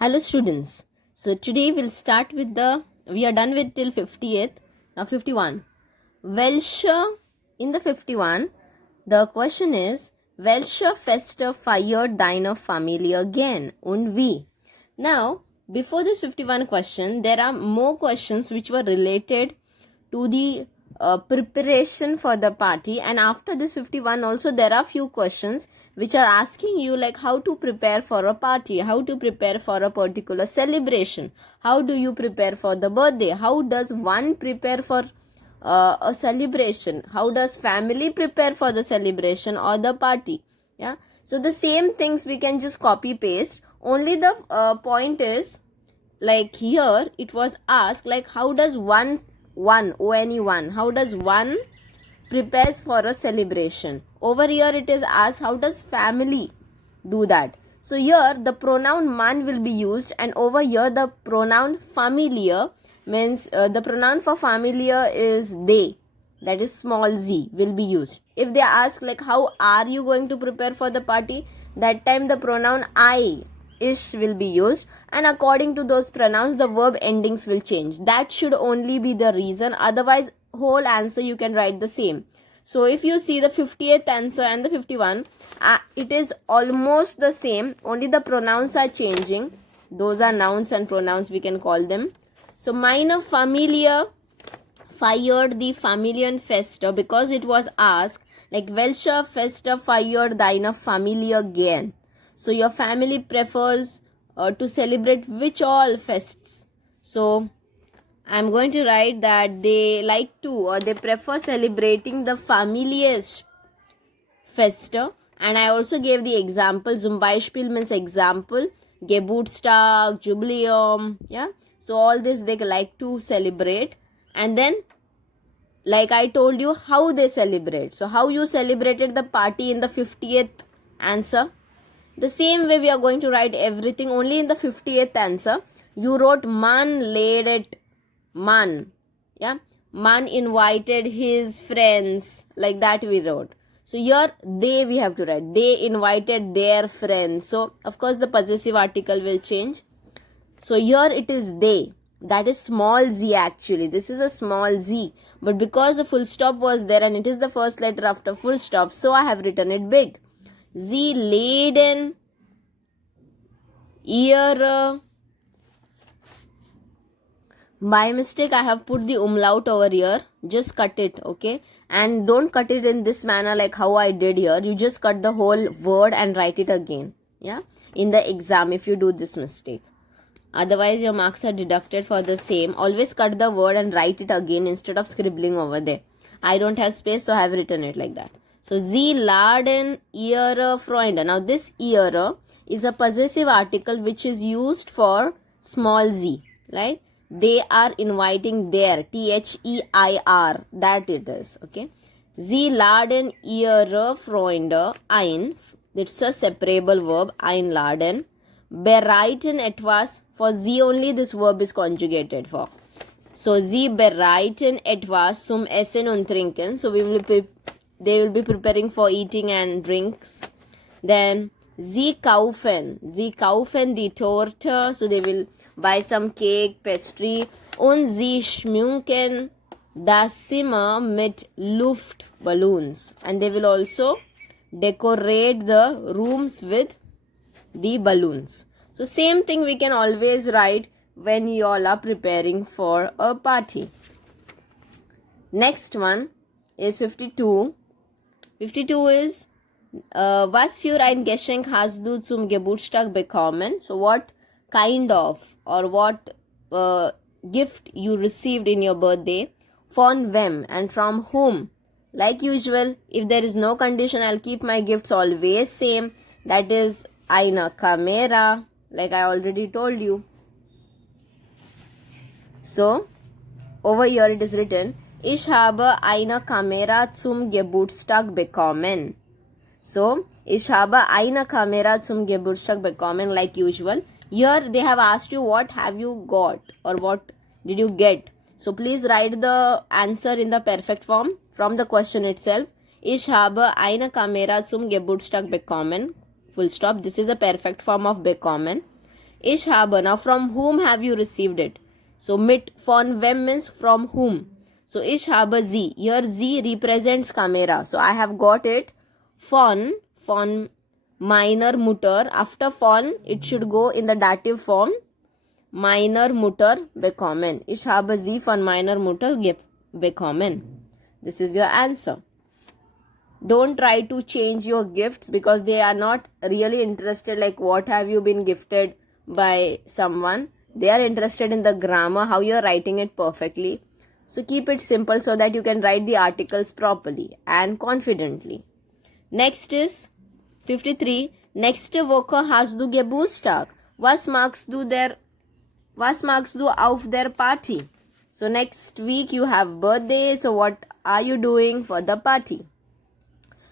Hello students. So today we'll start with we are done with till 50th. Now 51. Welche, in the 51, the question is, welche Feste feiert deine Familie gern und wie? Now, before this 51 question, there are more questions which were related to the preparation for the party, and after this 51 also there are few questions which are asking you like how to prepare for a party, how to prepare for a particular celebration, how do you prepare for the birthday, how does one prepare for a celebration, how does family prepare for the celebration or the party. Yeah, so the same things we can just copy paste, only the point is like here it was asked like how does one how does one prepares for a celebration. Over here it is asked how does family do that. So here the pronoun man will be used, and over here the pronoun familiar means the pronoun for familiar is they, that is small z, will be used. If they ask like how are you going to prepare for the party, that time the pronoun I, ish will be used, and according to those pronouns the verb endings will change. That should only be the reason, otherwise whole answer you can write the same. So if you see the 50th answer and the 51, it is almost the same, only the pronouns are changing. Those are nouns and pronouns, we can call them. So meine Familie feiert die Familienfeste, because it was asked like welche Feste feiert deine Familie gern. So your family prefers to celebrate which all fests. So I'm going to write that they like to or they prefer celebrating the Families Feste. And I also gave the example. Zum Beispiel means example. Geburtstag, Jubiläum. Yeah. So all this they like to celebrate. And then like I told you how they celebrate. So how you celebrated the party in the 50th answer. The same way we are going to write everything, only in the 50th answer. You wrote man lädt man. Yeah. Man invited his friends. Like that we wrote. So here they we have to write. They invited their friends. So of course the possessive article will change. So here it is they. That is small z actually. This is a small z. But because the full stop was there and it is the first letter after full stop, so I have written it big. Sie laden ihre. By mistake I have put the umlaut over here. Just cut it, okay? And don't cut it in this manner like how I did here. You just cut the whole word and write it again. Yeah? In the exam if you do this mistake. Otherwise your marks are deducted for the same. Always cut the word and write it again instead of scribbling over there. I don't have space, so I have written it like that. So Sie laden ihre Freunde. Now this ihre is a possessive article which is used for small z. Right? They are inviting their, their, that it is. Okay. Sie laden ihre Freunde ein. It's a separable verb, einladen. Bereiten etwas. For sie only this verb is conjugated for. So sie bereiten etwas zum Essen und Trinken. So they will be preparing for eating and drinks. Then sie kaufen die Torte. So they will buy some cake, pastry. Und sie schmücken das Zimmer mit Luftballons. And they will also decorate the rooms with the balloons. So same thing we can always write when you all are preparing for a party. Next one is 52. 52 is was für ein Geschenk hast du zum Geburtstag bekommen? So what kind of or what gift you received in your birthday? Von wem and from whom? Like usual, if there is no condition, I'll keep my gifts always same. That is eine Kamera, like I already told you. So over here it is written, ich habe eine Kamera zum Geburtstag bekommen. So ich habe eine Kamera zum Geburtstag bekommen, like usual. Here they have asked you what have you got or what did you get. So please write the answer in the perfect form from the question itself. Ich habe eine Kamera zum Geburtstag bekommen. Full stop. This is a perfect form of bekommen. Ich habe. Now from whom have you received it? So mit von wem means from whom. So ich habe sie. Here sie represents Kamera. So I have got it von meiner Mutter. After von it should go in the dative form. Meiner Mutter bekommen. Ich habe sie von meiner Mutter bekommen. This is your answer. Don't try to change your gifts because they are not really interested like what have you been gifted by someone. They are interested in the grammar, how you are writing it perfectly. So keep it simple so that you can write the articles properly and confidently. Next is 53. Nächste Woche hast du Geburtstag. Was machst du auf der Party? So next week you have birthday. So what are you doing for the party?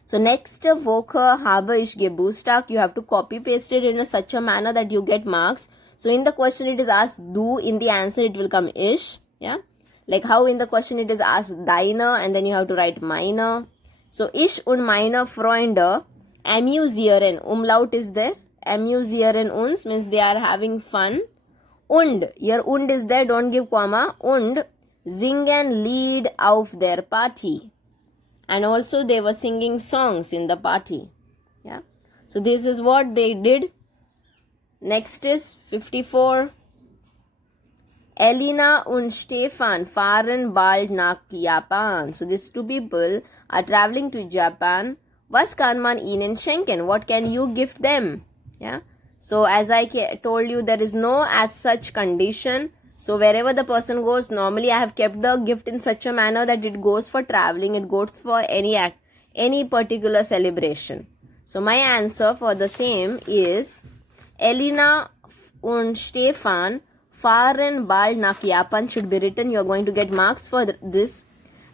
So nächste Woche habe ich Geburtstag. You have to copy paste it in such a manner that you get marks. So in the question it is asked du, in the answer it will come ich. Yeah, like how in the question it is asked deine and then you have to write meine. So ich und meine Freunde amüsieren. Umlaut is there. Amüsieren uns means they are having fun. Und, here und is there, don't give comma. Und singen Lied auf der Party. And also they were singing songs in the party. Yeah. So this is what they did. Next is 54. Elena und Stefan fahren bald nach Japan. So these two people are traveling to Japan. Was kann man ihnen schenken? What can you gift them? Yeah. So as I told you, there is no as such condition. So wherever the person goes, normally I have kept the gift in such a manner that it goes for traveling, it goes for any particular celebration. So my answer for the same is Elena und Stefan fahren bald nach Japan should be written. You are going to get marks for this.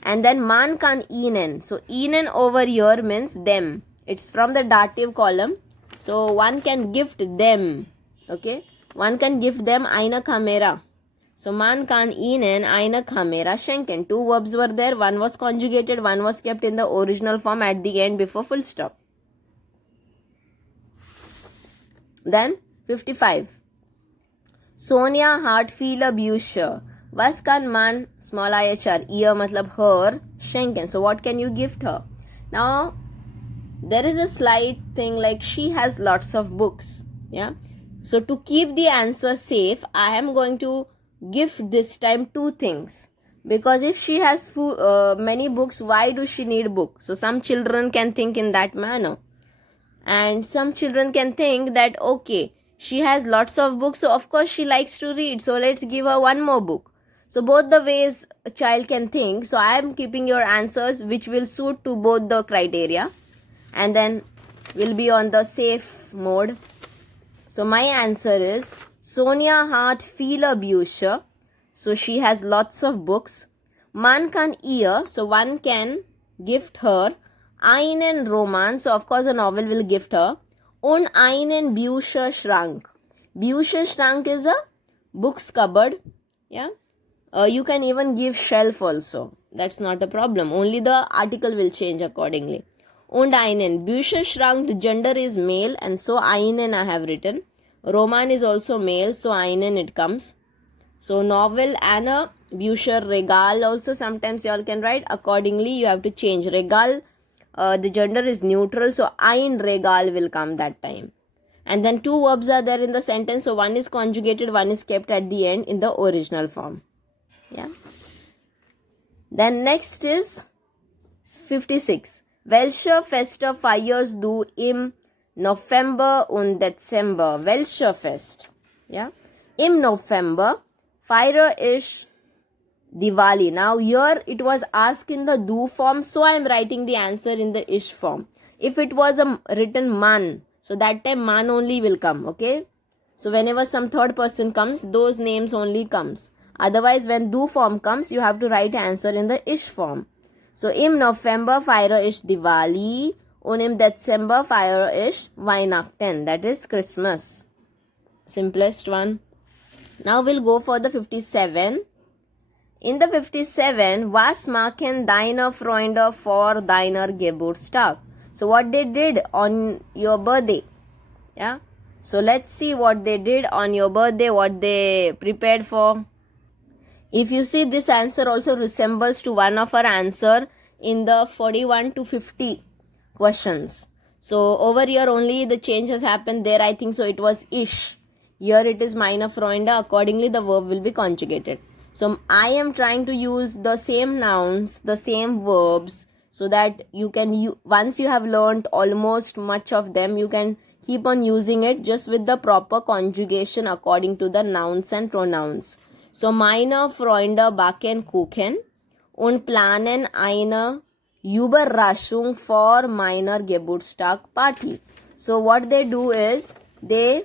And then man kann ihnen. So ihnen over here means them. It's from the dative column. So one can gift them. Okay. One can gift them eine Kamera. So man kann ihnen eine Kamera schenken. Two verbs were there. One was conjugated. One was kept in the original form at the end before full stop. Then 55. Sonia hat viele Bücher. Was kann man, small ihr, ihr matlab her, schenken. So what can you gift her? Now, there is a slight thing like she has lots of books. Yeah. So to keep the answer safe, I am going to gift this time two things. Because if she has many books, why do she need books? So some children can think in that manner. And some children can think that, okay, she has lots of books, so of course she likes to read. So let's give her one more book. So both the ways a child can think. So I am keeping your answers which will suit to both the criteria. And then we'll be on the safe mode. So my answer is Sonia hat viele Bücher. So she has lots of books. Man kann ihr. So one can gift her einen Roman. So of course a novel will gift her. Und einen Bücherschrank. Bücherschrank is a books cupboard. Yeah. You can even give shelf also. That's not a problem. Only the article will change accordingly. Und einen. Bücherschrank, the gender is male and so einen I have written. Roman is also male, so einen it comes. So novel and a Bücherregal also sometimes you all can write. Accordingly you have to change. Regal, the gender is neutral, so ein Regal will come that time. And then two verbs are there in the sentence, so one is conjugated, one is kept at the end in the original form. Yeah. Then next is 56. Welche Feste feierst du im November und Dezember? Welche Fest? Yeah. Im November feiere ich Diwali. Now here it was asked in the do form, so I am writing the answer in the ish form. If it was a written man, so that time man only will come. Okay. So whenever some third person comes, those names only comes. Otherwise, when do form comes, you have to write answer in the ish form. So, im November feiere ich Diwali und im Dezember feiere ich Weihnachten. That is Christmas. Simplest one. Now we'll go for the 57. In the 57, was machen deine Freunde for deiner Geburtstag? So, what they did on your birthday? Yeah. So let's see what they did on your birthday, what they prepared for. If you see, this answer also resembles to one of our answer in the 41 to 50 questions. So over here only the change has happened. There I think so it was ish. Here it is meine Freunde. Accordingly the verb will be conjugated. So I am trying to use the same nouns, the same verbs, so that you can, once you have learned almost much of them, you can keep on using it just with the proper conjugation according to the nouns and pronouns. So meine Freunde backen Kuchen und planen eine Überraschung for meiner Geburtstag party. So what they do is they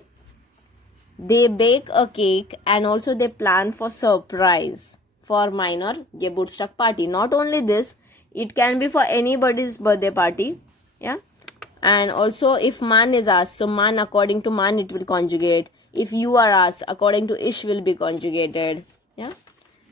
bake a cake and also they plan for surprise for meiner Geburtstag party. Not only this, it can be for anybody's birthday party. Yeah. And also if man is asked, so man according to man it will conjugate. If you are asked, according to ish will be conjugated. Yeah.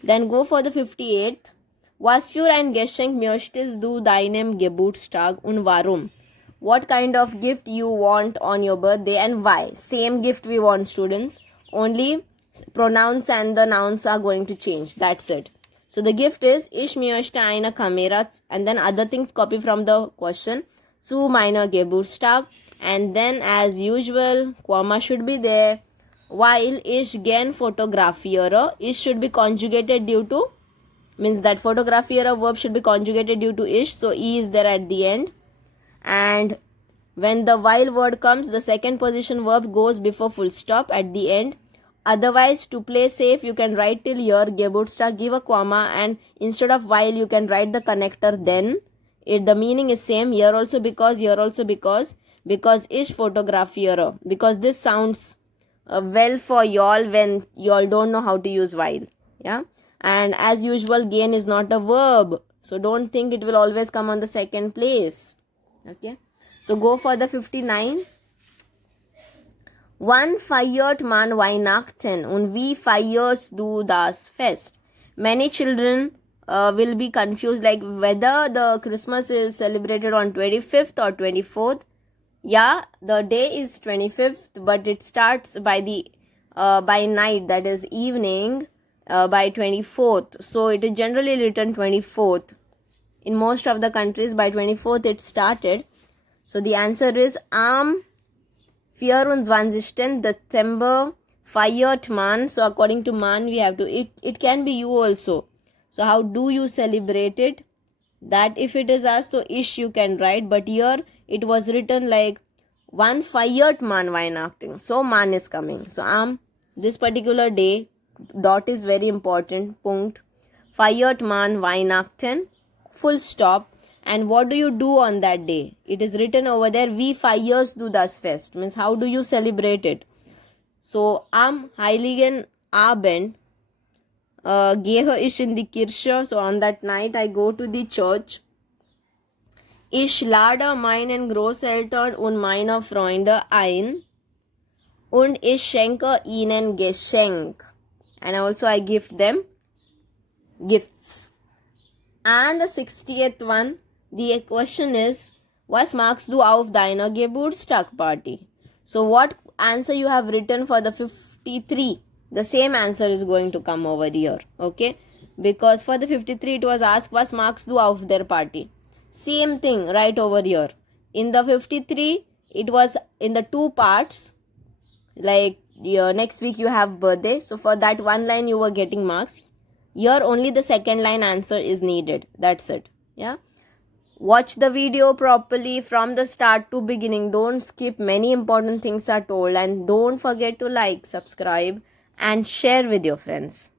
Then go for the 58th. Was für ein Geschenk möchtest du deinem Geburtstag und warum? What kind of gift you want on your birthday and why? Same gift we want, students. Only pronouns and the nouns are going to change. That's it. So the gift is Ich möchte eine Kamera, and then other things copy from the question. Zu meiner Geburtstag, and then as usual comma should be there. While ich gern fotografiere, ish should be conjugated due to, means that fotografiere verb should be conjugated due to ish, so e is there at the end. And when the while word comes, the second position verb goes before full stop at the end. Otherwise, to play safe, you can write till here Geburtstag, give a comma, and instead of while you can write the connector then. The meaning is same here also because ish fotografiere, because this sounds well for y'all when y'all don't know how to use while. Yeah. And as usual, gain is not a verb, so don't think it will always come on the second place. Okay, so go for the 59. Wann feiert man Weihnachten und wie feierst du das Fest? Many children will be confused like whether the Christmas is celebrated on 25th or 24th. Yeah, the day is 25th, but it starts by the by night, that is evening, by 24th. So it is generally written 24th. In most of the countries by 24th it started. So the answer is am 24. Dezember feiert man. So according to man we have to, it can be you also. So how do you celebrate it? That if it is asked, so ish you can write, but here it was written like wann feiert man Weihnachten. So man is coming. So am this particular day, dot is very important, punkt. Feiert man Weihnachten, full stop. And what do you do on that day? It is written over there, wie feierst du das Fest? Means how do you celebrate it? So am Heiligen Abend gehe ich in die Kirche. So on that night I go to the church. Ich lade meinen Großeltern und meine Freunde ein. Und ich schenke ihnen Geschenk. And also I gift them gifts. And the 60th one, the question is, was magst du auf deiner Geburtstag party? So what answer you have written for the 53? The same answer is going to come over here. Okay? Because for the 53 it was asked, was magst du auf der party? Same thing right over here. In the 53 it was in the two parts. Like next week you have birthday. So for that one line you were getting marks. Here only the second line answer is needed. That's it. Yeah. Watch the video properly from the start to beginning. Don't skip. Many important things are told. And don't forget to like, subscribe and share with your friends.